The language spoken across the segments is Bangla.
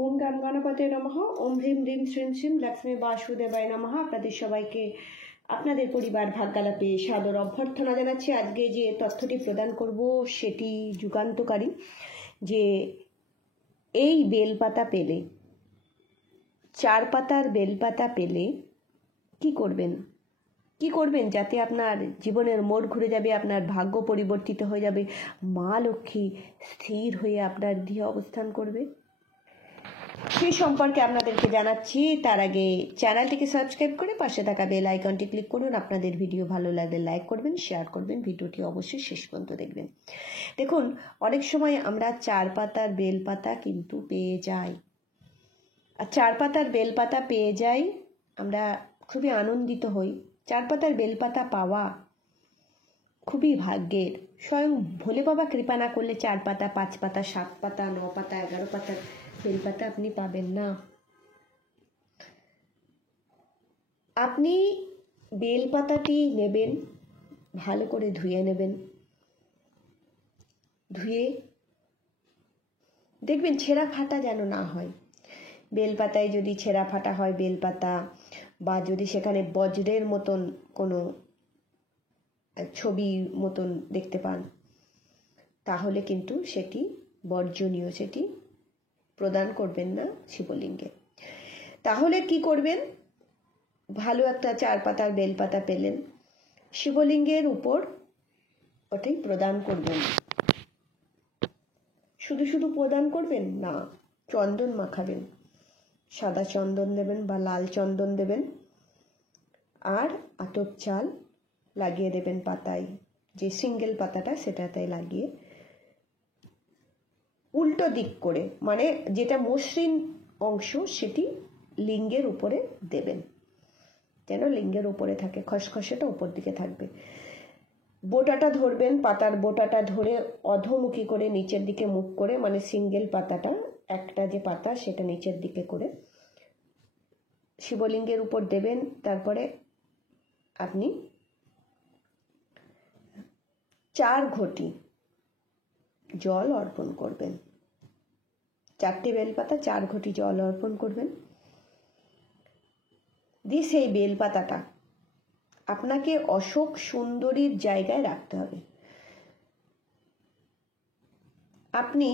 ওম গণ গণপতে নমঃ। ওম হ্রিম হ্রিম শ্রীম শ্রীম লক্ষ্মী বাসুদেবায় নমঃ। আপনাদের সবাইকে আপনাদের পরিবার ভাগ্যালাপে সাদর অভ্যর্থনা জানাচ্ছি। আজকে যে তথ্যটি প্রদান করব সেটি যুগান্তকারী, যে এই বেলপাতা পেলে, 4 পাতার বেলপাতা পেলে কি করবেন, কি করবেন যাতে আপনার জীবনের মোড় ঘুরে যাবে, আপনার ভাগ্য পরিবর্তিত হয়ে যাবে, মা লক্ষ্মী স্থির হয়ে আপনার গৃহে অবস্থান করবে, সেই সম্পর্কে আপনাদেরকে জানাচ্ছি। তার আগে চ্যানেলটিকে সাবস্ক্রাইব করে পাশে থাকা বেল আইকনটি ক্লিক করুন। আপনাদের ভিডিও ভালো লাগলে লাইক করবেন, শেয়ার করবেন, ভিডিওটি অবশ্যই শেষ পর্যন্ত দেখবেন। দেখুন, অনেক সময় আমরা 4 পাতার বেলপাতা কিন্তু পেয়ে যাই, আর 4 পাতার বেলপাতা পেয়ে যাই, আমরা খুবই আনন্দিত হই। 4 পাতার বেলপাতা পাওয়া খুবই ভাগ্যের। স্বয়ং ভোলে বাবা কৃপা না করলে 4 পাতা, 5 পাতা, 7 পাতা, 9 পাতা, 11 পাতার বেলপাতা আপনি পাবেন না। আপনি বেলপাতাটি নেবেন, ভালো করে ধুয়ে নেবেন, ধুয়ে দেখবেন ছেঁড়া ফাটা যেন না হয়। বেলপাতায় যদি ছেঁড়া ফাটা হয় বেলপাতা, বা যদি সেখানে বজ্রের মতন কোনো ছবি মতন দেখতে পান, তাহলে কিন্তু সেটি বর্জনীয়, সেটি প্রদান করবেন না শিবলিঙ্গে। তাহলে কি করবেন, ভালো একটা 4 পাতার বেলপাতা পেলেন, শিবলিঙ্গের উপর ওটাই প্রদান করবেন। শুধু শুধু প্রদান করবেন না, চন্দন মাখাবেন, সাদা চন্দন দেবেন বা লাল চন্দন দেবেন, আর আতপ চাল লাগিয়ে দেবেন পাতায়, যে সিঙ্গেল পাতাটা সেটাতে লাগিয়ে উল্টো দিক করে, মানে যেটা মসৃণ অংশ সেটি লিঙ্গের উপরে দেবেন, যেন লিঙ্গের উপরে থাকে, খসখসেটা উপর দিকে থাকবে। বোটাটা ধরবেন, পাতার বোটাটা ধরে অধোমুখী করে নিচের দিকে মুখ করে, মানে সিঙ্গেল পাতাটা, একটা যে পাতা সেটা নিচের দিকে করে শিবলিঙ্গের উপর দেবেন। তারপরে আপনি 4 ঘটি জল অর্পণ করবেন। 4টে বেলপাতা 4 ঘটি জল অর্পণ করবেন। দিয়ে সেই বেলপাতাটা আপনাকে অশোক সুন্দরীর জায়গায় রাখতে হবে। আপনি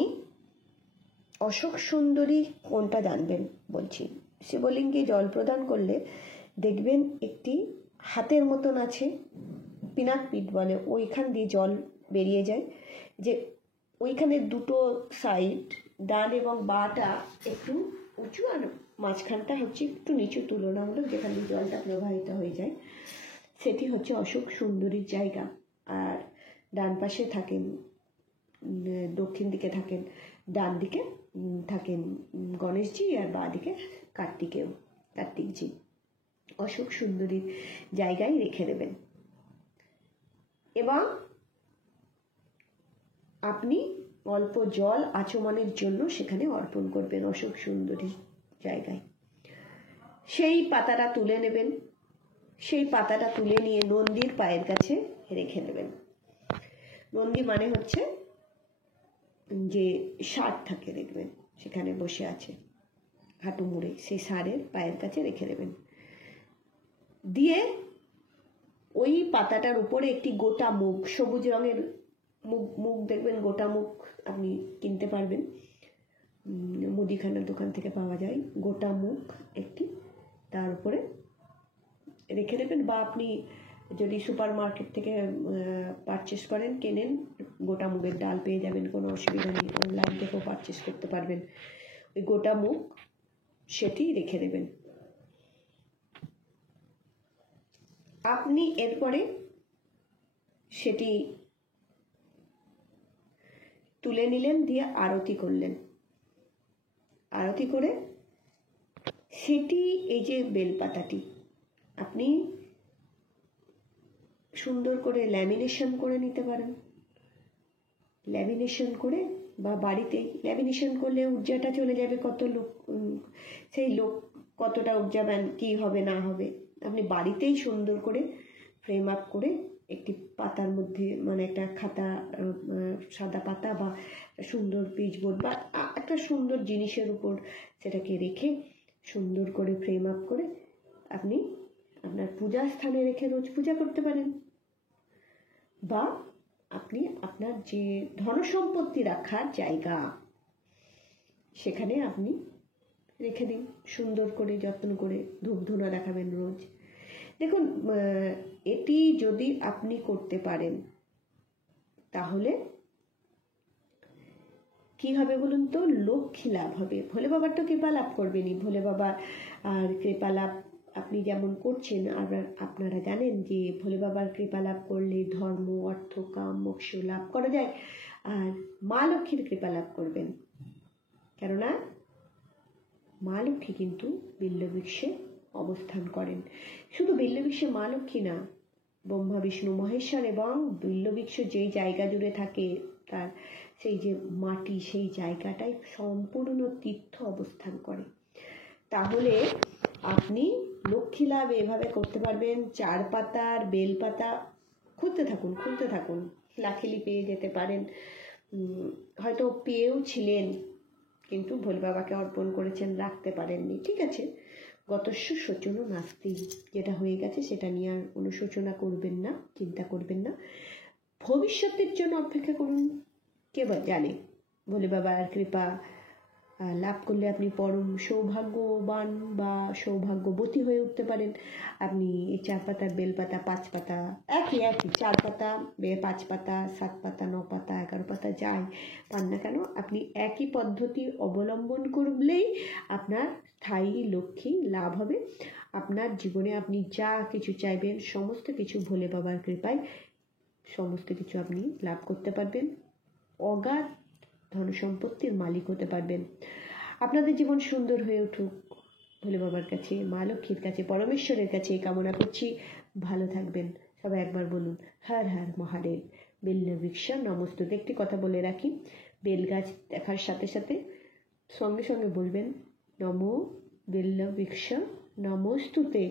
অশোক সুন্দরী কোনটা জানবেন বলছি। শিবলিঙ্গে জল প্রদান করলে দেখবেন একটি হাতের মতন আছে, পিনাক পিঠ বলে, ওইখান দিয়ে জল বেরিয়ে যায়, যে ওইখানে দুটো সাইড, ডান এবং বাটা একটু উঁচু, আর মাঝখানটা হচ্ছে একটু নিচু তুলনামূলক, যেখানে জলটা প্রবাহিত হয়ে যায়, সেটি হচ্ছে অশোক সুন্দরীর জায়গা। আর ডান পাশে থাকেন, দক্ষিণ দিকে থাকেন, ডান দিকে থাকেন গণেশজি, আর বাঁ দিকে কার্তিকজি। অশোক সুন্দরীর জায়গায় রেখে দেবেন এবং আপনি অল্প জল আচমনের জন্য সেখানে অর্পণ করবেন অশোক সুন্দরীর জায়গায়। সেই পাতাটা তুলে নেবেন, সেই পাতাটা তুলে নিয়ে নন্দীর পায়ের কাছে রেখে দেবেন। নন্দী মানে হচ্ছে যে ষাঁড় থাকে, দেখবেন সেখানে বসে আছে হাঁটু মুড়ে, সেই ষাঁড়ের পায়ের কাছে রেখে দেবেন। দিয়ে ওই পাতাটার উপরে একটি গোটা মুগ, সবুজ রঙের মুগ দেখবেন, গোটা মুগ আপনি কিনতে পারবেন, মুদিখানার দোকান থেকে পাওয়া যায়, গোটা মুগ একটি তার উপরে রেখে দেবেন। বা আপনি যদি সুপার মার্কেট থেকে পারচেস করেন, কেনেন, গোটা মুগের ডাল পেয়ে যাবেন, কোনো অসুবিধা নেই, অনলাইন থেকেও পারচেস করতে পারবেন। ওই গোটা মুগ সেটি রেখে দেবেন। আপনি এরপরে সেটি তুলে নিলেন, দিয়ে আরতি করলেন। আরতি করে সেটি, এই যে বেলপাতাটি আপনি সুন্দর করে ল্যামিনেশন করে নিতে পারেন। ল্যামিনেশন করে, বা বাড়িতেই ল্যামিনেশন করলে ঊর্জাটা চলে যাবে, কত লোক, সেই লোক কতটা ঊর্জাবান কি হবে না হবে, আপনি বাড়িতেই সুন্দর করে ফ্রেম আপ করে একটি পাতার মধ্যে মানে একটা খাতা, সাদা পাতা বা সুন্দর পিচবোর্ড বা একটা সুন্দর জিনিসের উপর সেটাকে রেখে সুন্দর করে ফ্রেম আপ করে আপনি আপনার পূজার স্থানে রেখে রোজ পূজা করতে পারেন। বা আপনি আপনার যে ধনসম্পত্তি রাখার জায়গা সেখানে আপনি রেখে দিন, সুন্দর করে যত্ন করে ধূপ ধুনা দেখাবেন রোজ। দেখুন, এটি যদি আপনি করতে পারেন তাহলে কি হবে বলুন তো, লক্ষ্মী লাভ হবে। ভোলে বাবার তো কৃপা লাভ করবেনই, ভোলে বাবা আর কৃপা লাভ আপনি যেমন করছেন, আপনারা জানেন যে ভোলে বাবার কৃপা লাভ করলে ধর্ম, অর্থ, কাম, মোক্ষ লাভ করা যায়। আর মা লক্ষ্মীর কৃপা লাভ করবেন, কেননা মা লক্ষ্মী কিন্তু বিল্লবৃক্ষে অবস্থান করেন। শুধু বিল্লবৃক্ষে মা লক্ষ্মী না, ব্রহ্মা, বিষ্ণু, মহেশ্বর এবং বিল্লবৃক্ষ যেই জায়গা জুড়ে থাকে তার সেই যে মাটি, সেই জায়গাটাই সম্পূর্ণ তীর্থ অবস্থান করে। তাহলে আপনি লক্ষ্মী লাভ এভাবে করতে পারবেন। 4 পাতার বেলপাতা খুঁজতে থাকুন, লাকিলি পেয়ে যেতে পারেন। হয়তো পেয়েও ছিলেন কিন্তু ভোলে বাবাকে অর্পণ করেছেন, রাখতে পারেননি, ঠিক আছে। গতস্য শোচন নাস্তি, যেটা হয়ে গেছে সেটা নিয়ে আর অনুশোচনা করবেন না, চিন্তা করবেন না। ভবিষ্যতের জন্য অপেক্ষা করুন। কে জানে, ভোলে বাবার কৃপা লাভ করলে আপনি পরম সৌভাগ্যবান বা সৌভাগ্যবতী হয়ে উঠতে পারেন। আপনি এই 4 পাতার বেলপাতা, 5 পাতা, একই 4 পাতা, 5 পাতা, 7 পাতা, 9 পাতা, 11 পাতা যাই পান না কেন, আপনি একই পদ্ধতি অবলম্বন করলেই আপনার স্থায়ী লক্ষ্মী লাভ হবে। আপনার জীবনে আপনি যা কিছু চাইবেন সমস্ত কিছু ভোলে বাবার কৃপায় সমস্ত কিছু আপনি লাভ করতে পারবেন। অগাধ ধনসম্পত্তির মালিক হতে পারবেন। আপনাদের জীবন সুন্দর হয়ে উঠুক। ভোলে বাবার কাছে, মা লক্ষ্মীর কাছে, পরমেশ্বরের কাছে কামনা করছি। ভালো থাকবেন সবাই। একবার বলুন হর হর মহাদেব। বিল্লবৃক্ষ নমস্তুতে। একটি কথা বলে রাখি, বেল গাছ দেখার সাথে সাথে সঙ্গে সঙ্গে বলবেন নমো বিল্লবৃক্ষ নমস্তুতে।